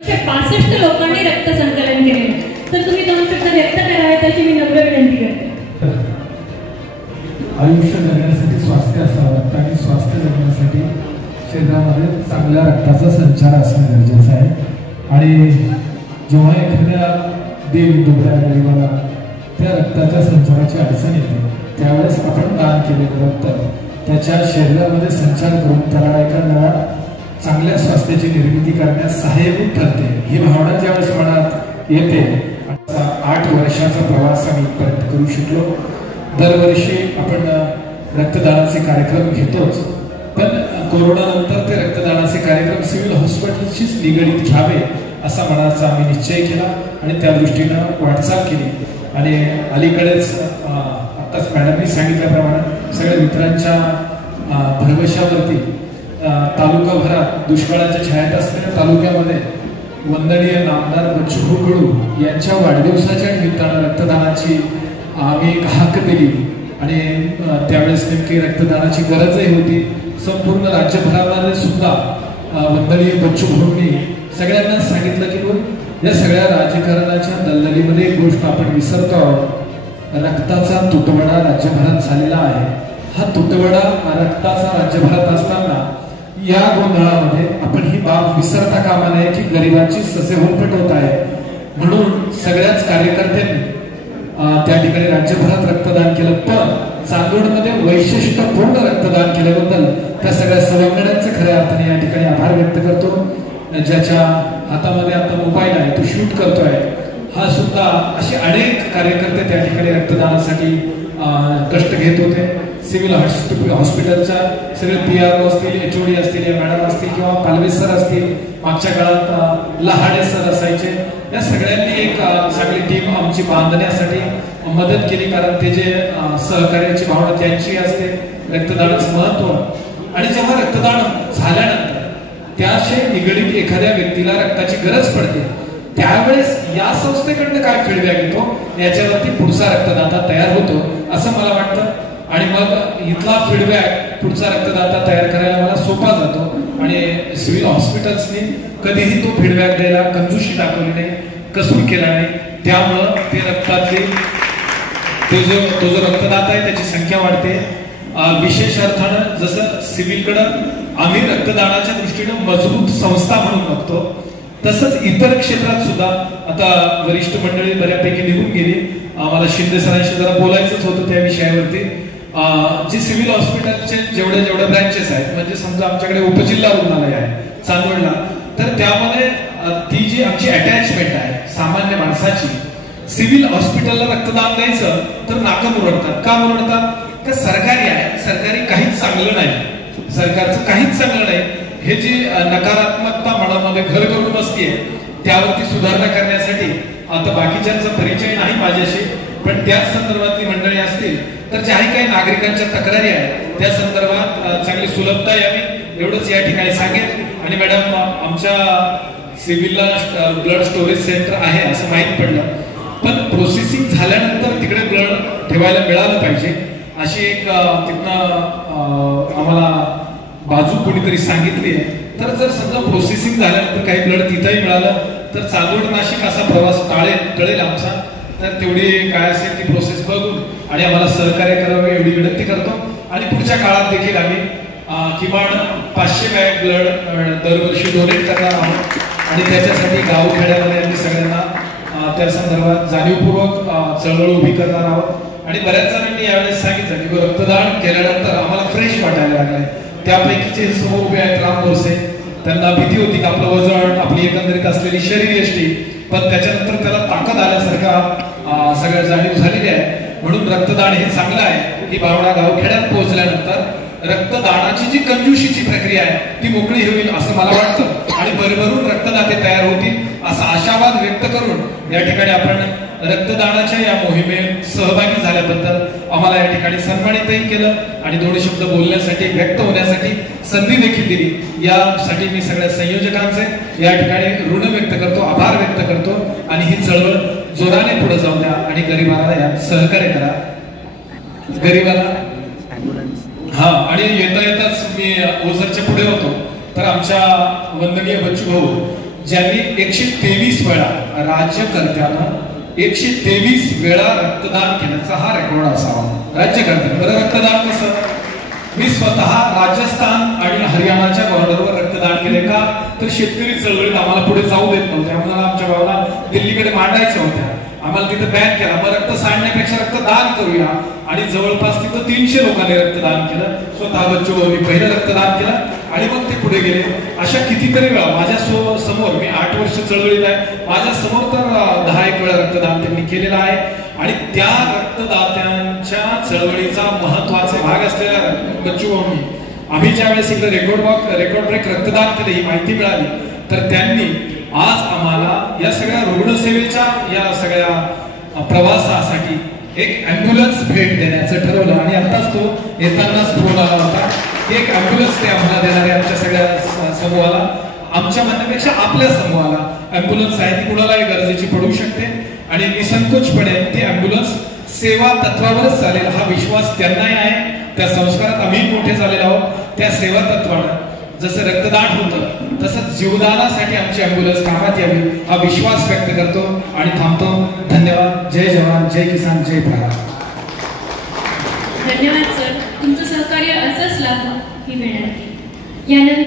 65 लोकांनी रक्त संकलन केले. तर तुम्ही दोन शब्द व्यक्त करावे त्याची मी नम्र विनंती करते. आयुष्य जगण्यासाठी स्वास्थ्य असावं लागतं आणि स्वास्थ्य जगण्यासाठी शरीरामध्ये चांगल्या रक्ताचा संचार असणं गरजेचं आहे. आणि जेव्हा एखाद्या देव दुबळ्या गरीबाला त्या रक्ताच्या संचाराची अडचण येते त्यावेळेस आपण दान केलेलं रक्त त्याच्या शरीरामध्ये संचार करून त्याला एका नव्या चांगल्या स्वास्थ्याची निर्मिती करण्यास सहाय्यभूत ठरते. ही भावना ज्यावेळेस मनात येते. 8 वर्षाचा प्रवास आम्ही इथपर्यंत करू शकलो. दरवर्षी आपण रक्तदानाचे कार्यक्रम घेतोच, पण कोरोनानंतर ते रक्तदानाचे कार्यक्रम सिव्हिल हॉस्पिटलशीच निगडीत घ्यावे असा मनाचा आम्ही निश्चय केला आणि त्या दृष्टीनं वाटचाल केली. आणि अलीकडेच आत्ताच मॅडमनी सांगितल्याप्रमाणे सगळ्या मित्रांच्या भरवशावरती तालुकाभरात दुष्काळाच्या छायेत असलेल्या तालुक्यामध्ये वंदनीय नामदार बच्चू कडू यांच्या वाढदिवसाच्या निमित्तानं रक्तदानाची आम्ही एक हाक दिली. आणि त्यावेळेस नेमकी रक्तदानाची गरजही होती. संपूर्ण राज्यभरामध्ये सुद्धा वंदनीय बच्चू कडूंनी सगळ्यांना सांगितलं की या सगळ्या राजकारणाच्या दलदलीमध्ये एक गोष्ट आपण विसरतो आहोत. रक्ताचा तुटवडा राज्यभरात झालेला आहे. हा तुटवडा रक्ताचा राज्यभरात असताना या गोंधळामध्ये आपण ही बाब विसरता कामा नये की गरिबांची ससे होरपट होत आहे. म्हणून सगळ्याच कार्यकर्त्यांनी त्या ठिकाणी राज्यभरात रक्तदान केलं. पण चांदोडमध्ये वैशिष्ट्यपूर्ण रक्तदान केल्याबद्दल त्या सगळ्या सवंगड्यांचे खऱ्या अर्थाने या ठिकाणी आभार व्यक्त करतो. ज्याच्या हातामध्ये आता मोबाईल आहे तो शूट करतोय. हा सुद्धा असे अनेक कार्यकर्ते त्या ठिकाणी रक्तदानासाठी कष्ट घेत होते. सिव्हिल हॉस्पिटलच्या सगळे PRO असतील, HOD असतील, या मॅडम असतील किंवा पालवे सर असतील, मागच्या काळात लहाडे सर असायचे, या सगळ्यांनी एक चांगली टीम आमची बांधण्यासाठी मदत केली. कारण ते जे सहकार्याची भावना त्यांची असते, रक्तदानाचं महत्व. आणि जेव्हा रक्तदान झाल्यानंतर त्याशी निगडीत एखाद्या व्यक्तीला रक्ताची गरज पडते त्यावेळेस या संस्थेकडनं काय फीडबॅक येतो याच्यावरती पुढचा रक्तदाता तयार होतो असं मला वाटतं. आणि मग इथला फीडबॅक पुढचा रक्तदाता तयार करायला मला सोपा जातो. आणि सिव्हिल हॉस्पिटल्सनी कधीही तो फीडबॅक द्यायला कंजूशी दाखवली नाही, कसूर केला नाही. त्यामुळं ते रक्तातले तो जो रक्तदाता आहे त्याची संख्या वाढते. विशेष अर्थानं जसं सिव्हिलकडं आम्ही रक्तदानाच्या दृष्टीनं मजबूत संस्था म्हणून बघतो, तसंच इतर क्षेत्रात सुद्धा आता वरिष्ठ मंडळी बऱ्यापैकी निघून गेली. आम्हाला शिंदे सरांशी जरा बोलायचंच होतं त्या विषयावरती. जे सिव्हिल हॉस्पिटलचे जेवढ्या ब्रँचेस आहेत, म्हणजे समजा आमच्याकडे उपजिल्हा रुग्णालय आहे चांदवडला, तर त्यामध्ये ती जी आमची अटॅचमेंट आहे सामान्य माणसाची, सिव्हिल हॉस्पिटलला रक्तदान द्यायचं तर नाका मुरडतात. का मुरडतात? तर सरकारी आहे, सरकारी काहीच चांगलं नाही, सरकारचं काहीच चांगलं नाही. हे जी नकारात्मकता मनामध्ये घर करून बसतीये त्यावरती सुधारणा करण्यासाठी आता बाकीच्यांचा परिचय नाही माझ्याशी, पण त्याच संदर्भातली मंडळी असतील तर ज्याही काही नागरिकांच्या तक्रारी आहेत त्या संदर्भात चांगली सुलभता यावी एवढंच या ठिकाणी सांगेन. आणि मॅडम, आमच्या सिव्हिलला ब्लड स्टोरेज सेंटर आहे असं माहीत पडलं, पण प्रोसेसिंग झाल्यानंतर तिकडे ब्लड ठेवायला मिळालं पाहिजे अशी एक तिथनं आम्हाला बाजू कोणीतरी सांगितली आहे. तर जर समजा प्रोसेसिंग झाल्यानंतर काही ब्लड तिथंही मिळालं तर चांदोड नाशिक असा प्रवास टळेल आमचा. तर तेवढी काय असेल ती प्रोसेस बघून आणि आम्हाला सहकार्य करावे एवढी विनंती करतो. आणि पुढच्या काळात देखील आम्ही किमान 500 बॅग ब्लड दरवर्षी डोनेट करणार आहोत. आणि त्याच्यासाठी गावखेड्यामध्ये आम्ही सगळ्यांना त्या संदर्भात जाणीवपूर्वक चळवळ उभी करणार आहोत. आणि बऱ्याच जणांनी यावेळेस सांगितलं की रक्तदान केल्यानंतर आम्हाला फ्रेश वाटायला लागलंय. त्यापैकीचे समोर उभे आहेत राम बोरसे, त्यांना भीती होती की आपलं वजन, आपली एकंदरीत असलेली शरीर यष्टी, पण त्याच्यानंतर त्याला ताकद आल्यासारखा सगळ्या जाणीव झालेली आहे. म्हणून रक्तदान हे चांगलं आहे. ही भावना गावखेड्यात पोहोचल्यानंतर रक्तदानाची जी कंजूशीची प्रक्रिया आहे ती मोकळी होईल असं मला वाटतं. आणि भरभरून रक्तदाते तयार होतील असा आशावाद व्यक्त करून या ठिकाणी आपण रक्तदानाच्या या मोहिमेत सहभागी झाल्याबद्दल आम्हाला या ठिकाणी सन्मानितही केलं आणि 2 शब्द बोलण्यासाठी, व्यक्त होण्यासाठी संधी देखील दिली. यासाठी मी सगळ्या संयोजकांचे या ठिकाणी ऋण व्यक्त करतो, आभार व्यक्त करतो. आणि ही चळवळ जोराने पुढे जाऊ द्या आणि गरिबाला यात सहकार्य करा. गरिबाला आणि येताच मी ओझरच्या पुढे होतो तर आमच्या वंदनीय बच्चू भाऊ ज्यांनी 123 वेळा राज्यकर्त्यानं 123 वेळा रक्तदान केल्याचा हा रेकॉर्ड असावा. राज्यकर्त्यानं बरं रक्तदान कसं? मी स्वतः राजस्थान आणि हरियाणाच्या बॉर्डरवर रक्तदान केले. का तर शेतकरी चळवळीत आम्हाला पुढे जाऊ देत नव्हते. आम्हाला आमच्या भावाला दिल्लीकडे मांडायच्या होत्या. आम्हाला तिथे बॅन केला. मग रक्त सांडण्यापेक्षा रक्तदान करूया आणि जवळपास तिथं 300 लोकांनी रक्तदान केलं. स्वतः बच्चू भाऊंनी पहिलं रक्तदान केलं आणि मग ते पुढे गेले. अशा कितीतरी वेळा माझ्या समोर, मी 8 वर्ष चळवळीत आहे, माझ्या समोर तर 10 वेळा रक्तदान त्यांनी केलेलं आहे. आणि त्या रक्तदात्यांच्या चळवळीचा महत्वाचे भाग असलेल्या बच्चू भाऊंनी आम्ही ज्यावेळेस इकडे रेकॉर्ड ब्रेक रक्तदान केले, ही माहिती मिळाली तर त्यांनी आज आम्हाला या सगळ्या रुग्णसेवेच्या या सगळ्या प्रवासासाठी एक अँब्युलन्स भेट देण्याचं ठरवलं. आणि आताच तो येतानाच फोन आला होता. एक अँब्युलन्स ते आम्हाला देणारे आमच्या सगळ्या समूहाला, आमच्या म्हणण्यापेक्षा आपल्या समूहाला अँब्युलन्स आहे ती कुणालाही गरजेची पडू शकते आणि निसंकोचपणे ती अँब्युलन्स सेवा तत्वावरच चालेल हा विश्वास त्यांनाही आहे. त्या संस्कारात आम्ही मोठे झालेलो आहोत. त्या सेवा तत्वानं जसं रक्तदान होतं तसंच जीवदानासाठी आमची अँब्युलन्स कामात यावी हा विश्वास व्यक्त करतो आणि थांबतो. धन्यवाद. जय जवान, जय किसान, जय प्रहार. धन्यवाद सर. तुमचं सहकार्य असंच लाभो ही विनंती. यानंतर